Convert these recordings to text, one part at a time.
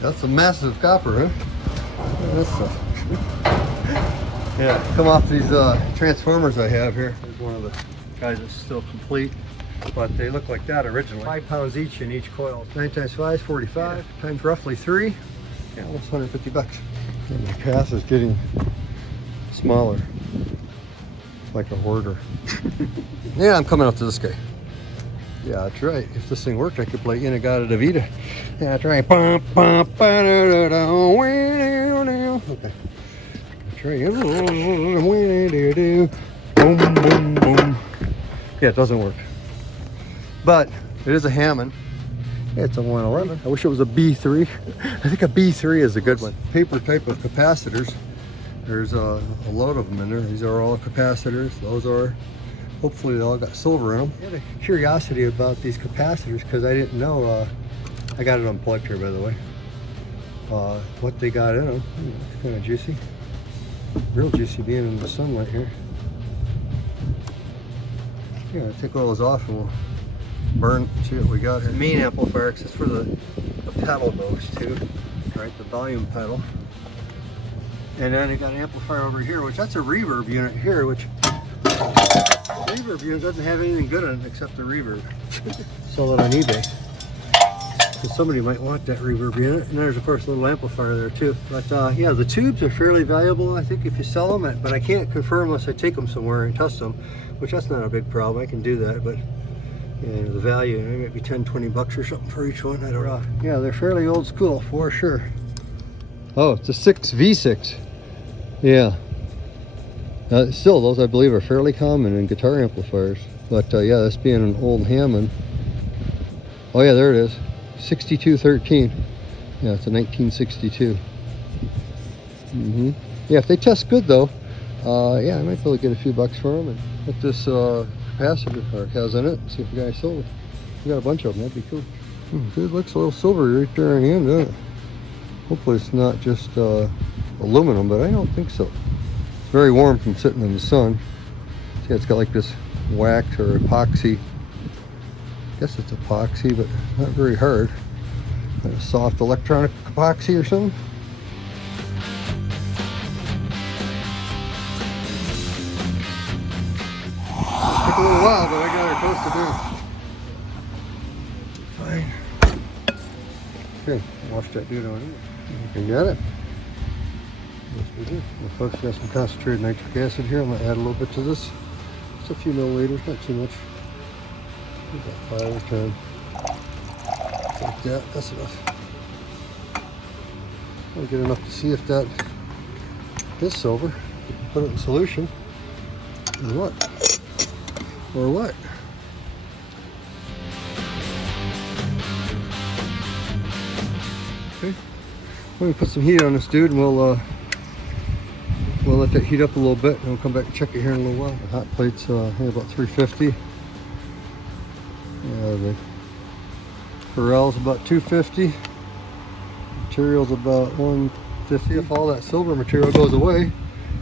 That's a massive copper, huh? Look at this stuff. Yeah, come off these transformers I have here. There's one of the guys that's still complete, but they look like that originally. 5 pounds each in each coil. 9 times 5 is 45, times roughly 3. Yeah, almost 150 bucks. And the pass is getting smaller, like a hoarder. Yeah, I'm coming up to this guy. Yeah, that's right. If this thing worked, I could play In-A-Gadda-Da-Vida. Yeah, that's right. Okay. That's right. Boom, boom, boom. Yeah, it doesn't work. But it is a Hammond. Yeah, it's a 111. I wish it was a B3. I think a B3 is a good one. Paper type of capacitors. There's a load of them in there. These are all capacitors. Those are, hopefully they all got silver in them. I had a curiosity about these capacitors because I didn't know, I got it unplugged here by the way, what they got in them. It's kind of juicy. Real juicy being in the sunlight here. Yeah, I'll take all those off and we'll burn, see what we got here. The main amplifier, because it's for the pedal goes too, right? The volume pedal. And then I got an amplifier over here, which that's a reverb unit here, which the reverb unit doesn't have anything good in it except the reverb. Sell it on eBay. Because somebody might want that reverb unit. And there's of course a little amplifier there too. But yeah, the tubes are fairly valuable, I think, if you sell them. But I can't confirm unless I take them somewhere and test them, which that's not a big problem. I can do that, but yeah, the value, it might be 10, 20 bucks or something for each one. I don't know. Yeah, they're fairly old school for sure. Oh, it's a 6V6. Yeah. Still, those I believe are fairly common in guitar amplifiers. But yeah, this being an old Hammond. Oh yeah, there it is. 6213. Yeah, it's a 1962. Yeah, if they test good though, yeah, I might be able to get a few bucks for them and put this capacitor has in it. See if we got any silver. We got a bunch of them. That'd be cool. Dude, looks a little silvery right there in the end, doesn't it? Hopefully it's not just aluminum, but I don't think so. It's very warm from sitting in the sun. See, it's got like this wax or epoxy. I guess it's epoxy, but not very hard. Like a soft electronic epoxy or something. Took a little while, but I got her close to doing. Fine. Okay, wash that dude on it. You got it. Yes, we do. Well, folks, got some concentrated nitric acid here. I'm going to add a little bit to this. Just a few milliliters, not too much. About 5 or 10. Like that. That's enough. I'll get enough to see if that is silver. Put it in solution. Or what? Or what? Okay. Let me put some heat on this dude, and we'll let that heat up a little bit, and we'll come back and check it here in a little while. The hot plate's about 350. Yeah, the Corral's about 250. Material's about 150. If all that silver material goes away,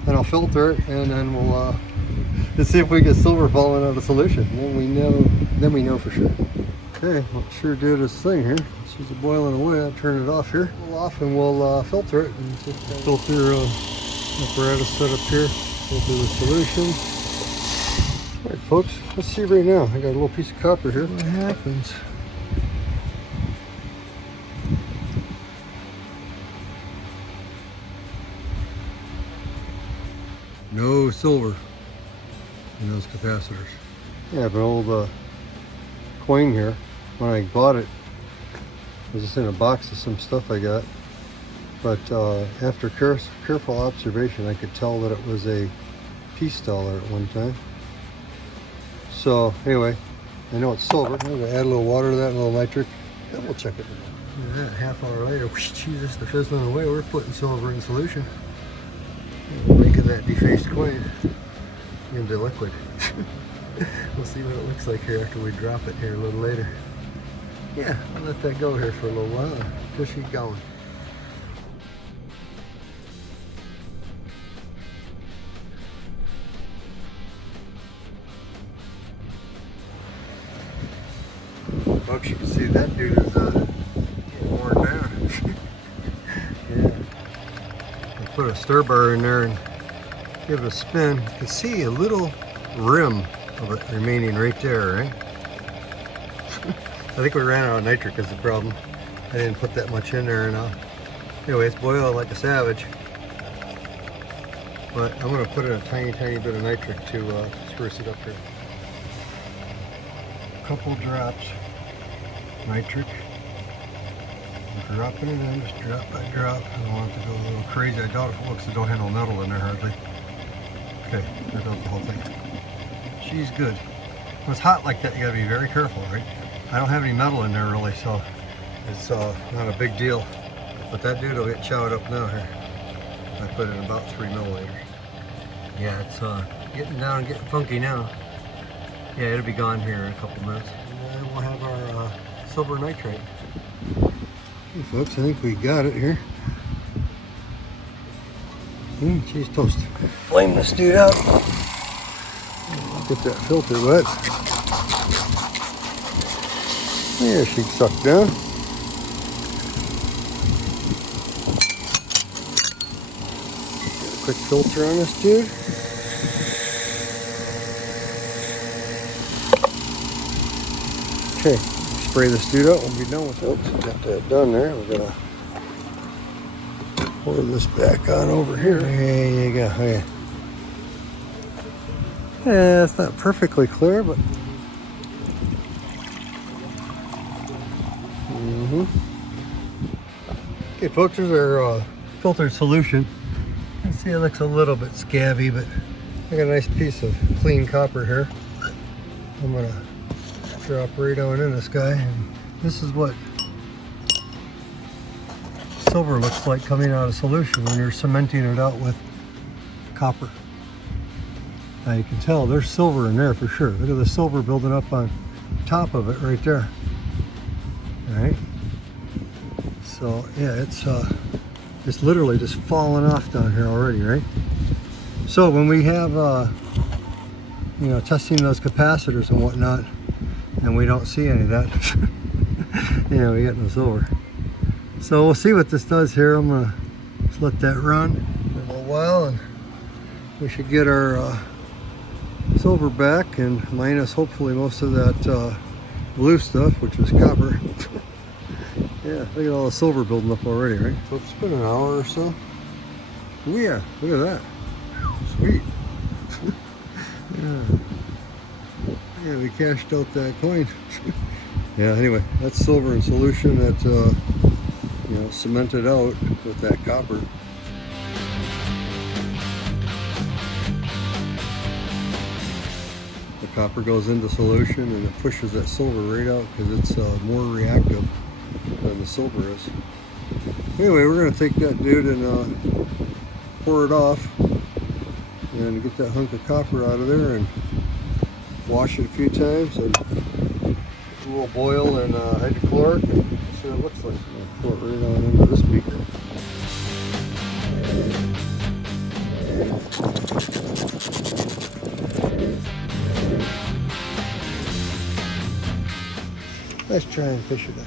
then I'll filter it, and then we'll let's see if we get silver falling out of the solution. Then we know for sure. Okay, well, it sure did its thing here. She's boiling away. I'll turn it off here. We'll off and we'll filter it. And just filter apparatus set up here. Filter the solution. All right, folks. Let's see right now. I got a little piece of copper here. What happens? No silver in those capacitors. Yeah, I have an old coin here. When I bought it, it was just in a box of some stuff I got. But after careful observation, I could tell that it was a peace dollar at one time. So anyway, I know it's silver. I'm going to add a little water to that and a little nitric. Then we'll check it. Look at that, half hour later, Jesus, the fizzling away. We're putting silver in solution. Making that defaced coin into liquid. We'll see what it looks like here after we drop it here a little later. Yeah, I'll let that go here for a little while until she's going. that dude is getting worn down. Yeah. I put a stir bar in there and give it a spin. You can see a little rim of it remaining right there, right? I think we ran out of nitric is the problem. I didn't put that much in there now. Anyway, it's boiling like a savage. But I'm going to put in a tiny bit of nitric to spruce it up here. A couple drops nitric. I'm dropping it in, just drop by drop. I don't want it to go a little crazy. I doubt if it looks, it don't have no metal in there hardly. Okay, there goes the whole thing. She's good. When it's hot like that, you gotta be very careful, right? I don't have any metal in there really, so it's not a big deal. But that dude will get chowed up now here. I put in about 3 milliliters. Yeah, it's getting down and getting funky now. Yeah, it'll be gone here in a couple minutes. And then we'll have our silver nitrate. Okay, folks, I think we got it here. Cheese toast. Flame this dude out. Get that filter wet. There, she sucked down. Get a quick filter on this dude. Okay, spray this dude out. We'll be done with it. Got that done there. We're gonna pour this back on over here. There you go. Okay. Yeah, it's not perfectly clear, but okay, folks, there's our filtered solution. You can see it looks a little bit scabby, but I got a nice piece of clean copper here. I'm gonna drop right on in this guy, and this is what silver looks like coming out of solution when you're cementing it out with copper. Now you can tell there's silver in there for sure. Look at the silver building up on top of it right there. All right. So yeah, it's literally just falling off down here already, right? So when we have you know, testing those capacitors and whatnot, and we don't see any of that, you know, we get no silver. So we'll see what this does here. I'm gonna just let that run for a little while, and we should get our silver back, and minus hopefully most of that blue stuff, which is copper. Yeah, look at all the silver building up already, right? So it's been an hour or so. Oh yeah, look at that. Sweet. Yeah. Yeah, we cashed out that coin. Yeah, anyway, that's silver in solution that you know, cemented out with that copper. The copper goes into solution and it pushes that silver right out because it's more reactive than the silver is. Anyway, we're going to take that dude and pour it off and get that hunk of copper out of there and wash it a few times and a little boil and hydrochloric and see what it looks like. I'm going to pour it right on into this beaker. Let's try and fish it up.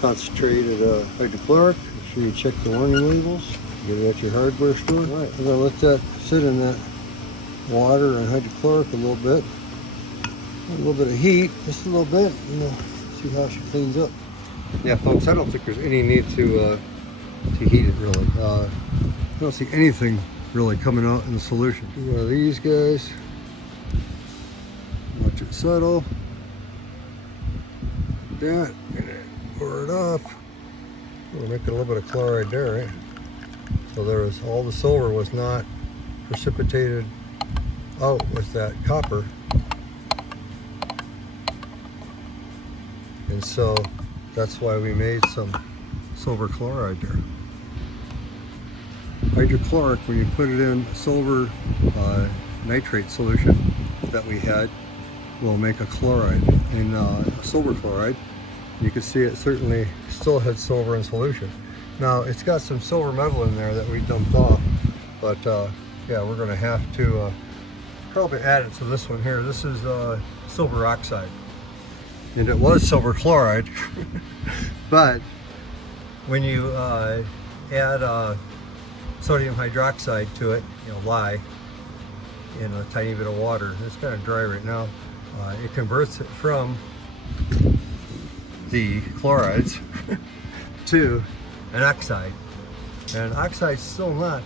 Concentrated hydrochloric. Make sure you check the warning labels. Get it at your hardware store. All right, we're going to let that sit in that water and hydrochloric a little bit. A little bit of heat, just a little bit, and we'll see how she cleans up. Yeah, folks, I don't think there's any need to heat it really. I don't see anything really coming out in the solution. Do one of these guys. Watch it settle. Like that, and then pour it off. We're making a little bit of chloride there, right? So there was all the silver was not precipitated out with that copper, and so that's why we made some silver chloride there. Hydrochloric, when you put it in silver nitrate solution that we had, will make a chloride. And a silver chloride, you can see it certainly still had silver in solution. Now it's got some silver metal in there that we dumped off, but yeah, we're going to have to probably add it to this one here. This is silver oxide, and it was silver chloride. But when you add sodium hydroxide to it, lye, in a tiny bit of water, it's kind of dry right now, it converts it from the chlorides to an oxide. And oxide's still not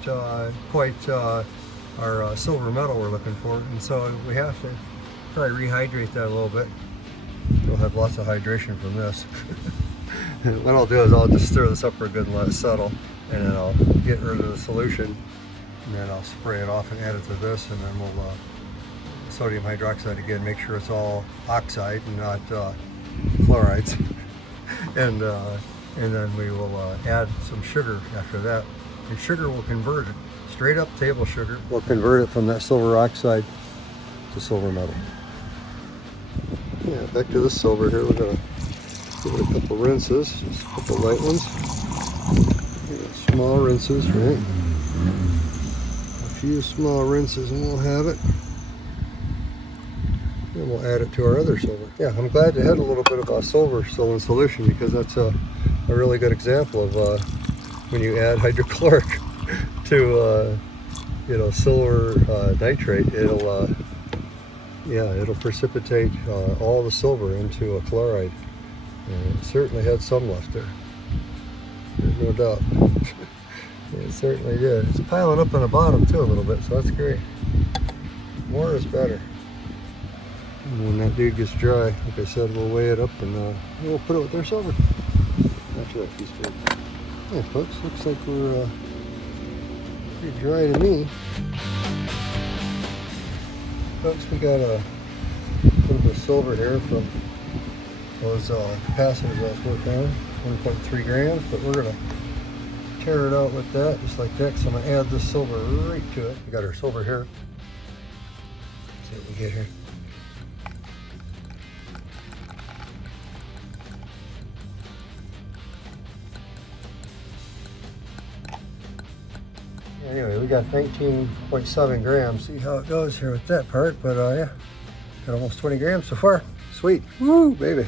quite our silver metal we're looking for, and so we have to probably rehydrate that a little bit. We'll have lots of hydration from this. What I'll do is I'll just stir this up for a good and let it settle, and then I'll get rid of the solution, and then I'll spray it off and add it to this, and then we'll sodium hydroxide again, make sure it's all oxide and not chlorides. And then we will add some sugar after that, and sugar will convert it, straight up table sugar, will convert it from that silver oxide to silver metal. Yeah, back to this silver here, we're going to give it a couple rinses, just a couple light ones. Yeah, small rinses, right? A few small rinses and we'll have it. And we'll add it to our other silver. Yeah, I'm glad they had a little bit of silver still in solution, because that's a really good example of when you add hydrochloric to silver nitrate, it'll precipitate all the silver into a chloride. And it certainly had some left there. There's no doubt. It certainly did. It's piling up on the bottom too a little bit, so that's great. More is better. And when that dude gets dry, like I said, we'll weigh it up and we'll put it with our silver. After that piece big. Yeah, folks, looks like we're pretty dry to me. Folks, we got a little bit of silver here from those capacitors I was working on, 1.3 grams, but we're going to tear it out with that, just like that, because I'm going to add this silver right to it. We got our silver here. Let's see what we get here. Anyway, we got 19.7 grams. See how it goes here with that part, but yeah, got almost 20 grams so far. Sweet, woo, baby.